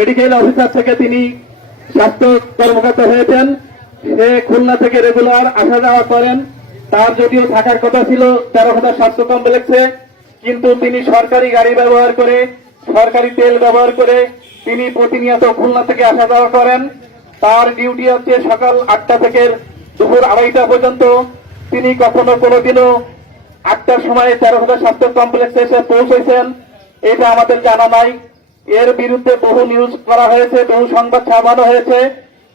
Medical officer থেকে তিনি স্বাস্থ্য কর্মকর্তা হয়েছেন। সে খুলনা থেকে রেগুলার আসা যাওয়া করেন। তার যদিও থাকার কথা ছিল তেরোখাদা স্বাস্থ্য কমপ্লেক্সে, কিন্তু তিনি সরকারি গাড়ি ব্যবহার করে, সরকারি তেল ব্যবহার করে তিনি প্রতিনিয়ত খুলনা থেকে আসা যাওয়া করেন। তার ডিউটি হচ্ছে সকাল 8টা থেকে দুপুর 2:30টা পর্যন্ত। তিনি কখনো কোনোদিনও 8টার সময় তেরোখাদা স্বাস্থ্য কমপ্লেক্সে এসে পৌঁছেছেন এটা আমাদের জানা নাই। এর বিরুদ্ধে বহু নিউজ করা হয়েছে, বহু সংবাদ ছাপানো হয়েছে,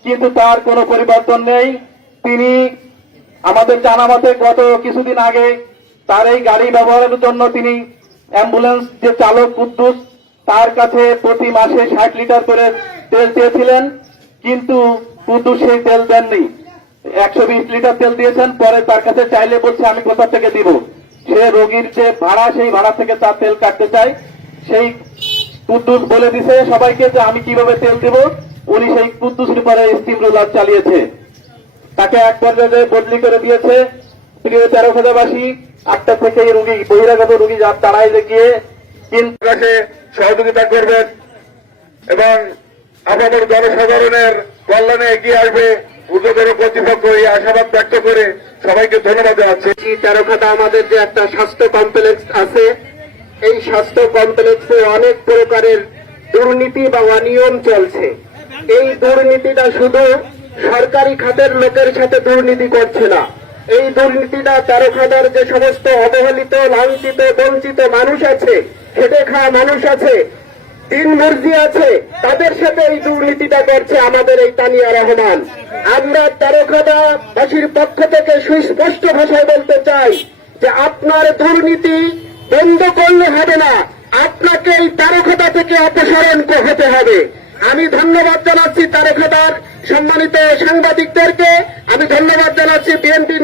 কিন্তু তার কোনো পরিবর্তন নেই। তিনি আমাদের জানা মতে গত কিছুদিন আগে তার এই গাড়ি ব্যবহারের জন্য তিনি অ্যাম্বুলেন্স যে চালক কুদ্দুস তার কাছে প্রতি মাসে 60 লিটার করে তেল চেয়েছিলেন, কিন্তু কুদ্দুস সেই তেল দেননি। 120 লিটার তেল দিয়েছেন। পরে তার কাছে চাইলে বলছে আমি কোথা থেকে দিব। সে রোগীর যে ভাড়া, সেই ভাড়া থেকে তার তেল কাটতে চায়। সেই কুদ্দুস বলে দিছে সবাইকে যে আমি কিভাবে তেল দেব। উনি সেই কুদ্দুসের উপরে স্টিম রোলার চালিয়েছে। তাকে এক পর্যায়ে বদলি করে দিয়েছে। প্রিয় তেরোখাদাবাসী, 8টা থেকে রোগী, বহিরাগত রোগী দাঁড়ায় গিয়ে কিন্তু সহযোগিতা করবেন এবং আমাদের জনসাধারণের কল্যাণে এগিয়ে আসবে ঊর্ধ্বতন কর্তৃপক্ষ এই আশাবাদ ব্যক্ত করে সবাইকে ধন্যবাদ জানাচ্ছি। তেরোখাদা আমাদের যে একটা স্বাস্থ্য কমপ্লেক্স আছে, এই স্বাস্থ্য কমপ্লেক্সে অনেক প্রকারের দুর্নীতি বা অনিয়ম চলছে। এই দুর্নীতিটা শুধু সরকারি খাতের লোকের সাথে দুর্নীতি করছে না, এই দুর্নীতিটা তেরোখাদার যে সমস্ত অবহেলিত, লাঞ্ছিত, বঞ্চিত মানুষ আছে, খেটে খাওয়া মানুষ আছে, দিনমজুরি আছে, তাদের সাথে এই দুর্নীতিটা করছে আমাদের এই তানিয়া রহমান। আমরা তেরোখাদাবাসীর পক্ষ থেকে সুস্পষ্ট ভাষায় বলতে চাই যে আপনার দুর্নীতি বন্ধ করলে হবে না, আপনাকে এই তেরোখাদা থেকে অপসারণ হতে হবে। আমি ধন্যবাদ জানাচ্ছি তেরোখাদার সম্মানিত সাংবাদিকদেরকে, আমি ধন্যবাদ জানাচ্ছি বিএনপি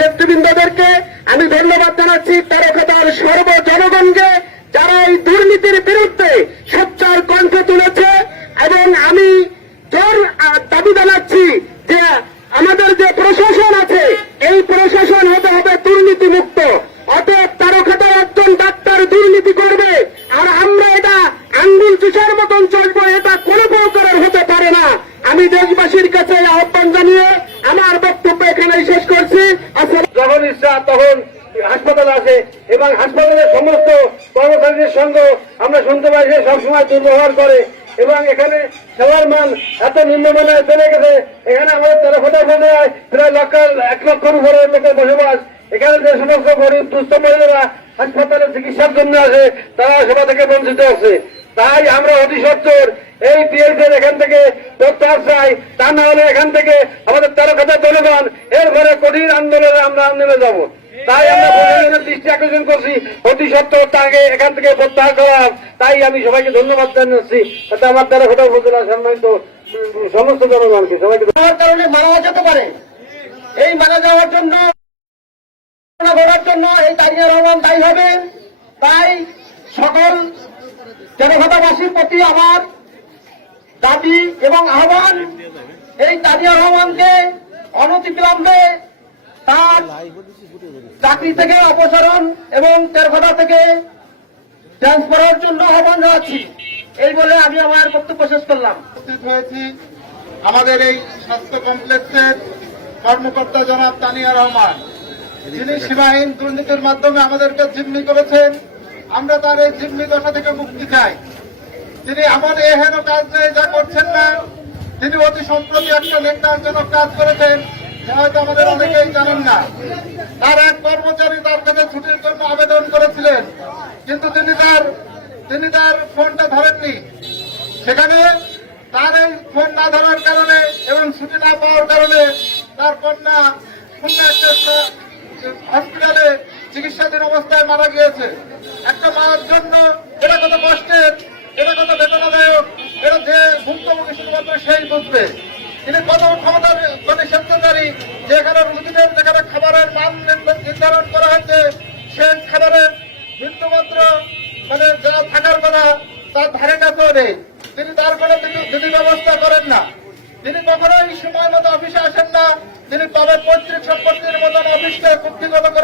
নেতৃবৃন্দদেরকে, আমি ধন্যবাদ জানাচ্ছি তেরোখাদার সর্ব জনগণকে যারা এই দুর্নীতির বিরুদ্ধে সোচ্চার কণ্ঠ তুলেছে। এবং আমি জোর দাবি জানাচ্ছি যে আমাদের যে প্রশাসন আছে, এই প্রশাসন হতে হবে দুর্নীতি মুক্ত। অতএব তেরোখাদার একজন ডাক্তার দুর্নীতি করবে আর আমরা এটা আঙ্গুল চুষার মতন চলবো, এটা কোনো প্রকারের হতে পারে না। আমি দেশবাসীর কাছে আহ্বান জানিয়ে আমার বক্তব্য এখানেই শেষ করছি। যখন ইচ্ছা তখন হাসপাতাল আছে এবং হাসপাতালের সমস্ত কর্মচারীদের সঙ্গে আমরা শুনতে পাই যে সবসময় দুর্ব্যবহার করে এবং এখানে সেবার মান এত নিম্নমানে চলে গেছে। এখানে আমাদের তেরোখাদার মনে হয় প্রায় 1 লক্ষের উপরে লোকের বসবাস। এখানে যে সমস্ত গরিব দুস্থ মহিলারা হাসপাতালে চিকিৎসার জন্য আসে তারা সেবা থেকে বঞ্চিত হচ্ছে। তাই আমরা অতি সত্বর এই পিএইচের এখান থেকে প্রত্যাহার চাই, তা না হলে এখান থেকে আমাদের তেরোখাদা জনগণ এরপরে কঠিন আন্দোলনে আমরা নেমে যাব। তাই আমরা প্রশাসনের দৃষ্টি আকর্ষণ করছি অতি সত্বর তাকে এখান থেকে প্রত্যাহার করার। তাই আমি সবাইকে ধন্যবাদ জানাচ্ছি। তাতে আমার তেরোখাদা উপজেলা সম্মানিত সমস্ত জনগণকে সবাইকে কারণে মারা যেতে পারে, এই মারা যাওয়ার জন্য এই তানিয়া রহমান দায়ী হবেন। তাই সকল তেরোখাদাবাসীর প্রতি আমার দাবি এবং আহ্বান, এই তানিয়া রহমানকে অনতিবিলম্বে তার চাকরি থেকে অপসারণ এবং তেরোখাদা থেকে ট্রান্সফারের জন্য আহ্বান জানাচ্ছি। এই বলে আমি আমার বক্তব্য শেষ করলাম। উপস্থিত হয়েছি আমাদের এই স্বাস্থ্য কমপ্লেক্সের কর্মকর্তা জনাব তানিয়া রহমান, যিনি সীমাহীন দুর্নীতির মাধ্যমে আমাদেরকে জিম্মি করেছেন। আমরা তার এই জিম্মি দশা থেকে মুক্তি চাই। তিনি এমন এহেন কাজ নেই যা করছেন না। তিনি অতি সম্প্রতি একটা ন্যাক্কারজনক কাজ করেছেন যা হয়তো আমাদের অনেকেই জানেন না। তার এক কর্মচারী তার কাছে ছুটির জন্য আবেদন করেছিলেন, কিন্তু তিনি তার ফোনটা ধরেননি। সেখানে তার এই ফোন না ধরার কারণে এবং ছুটি না পাওয়ার কারণে তার কন্যা খুলনা একটা হসপিটালে চিকিৎসাধীন অবস্থায় মারা গিয়েছে। একটা মার জন্য এটা কত কষ্টের, এটা কত বেদনাদায়ক, এটা যে ভুক্তভোগী শুধুমাত্র সেই বুঝবে। তিনি কত ক্ষমতার স্বেচ্ছাচারী, যেখানে রোগীদের যেখানে খাবারের মান নির্ধারণ করা হয়েছে, সেই খাবারের বিন্দুমাত্র যেটা থাকার কথা তার ধারে কাছেও নেই। তিনি তার কোনো বিধি ব্যবস্থা করেন না। তিনি কখনোই সময় মতো অফিসে আসেন না। তিনি তবে পৈতৃক সম্পত্তির মতন অফিসকে কুক্ষিগত করে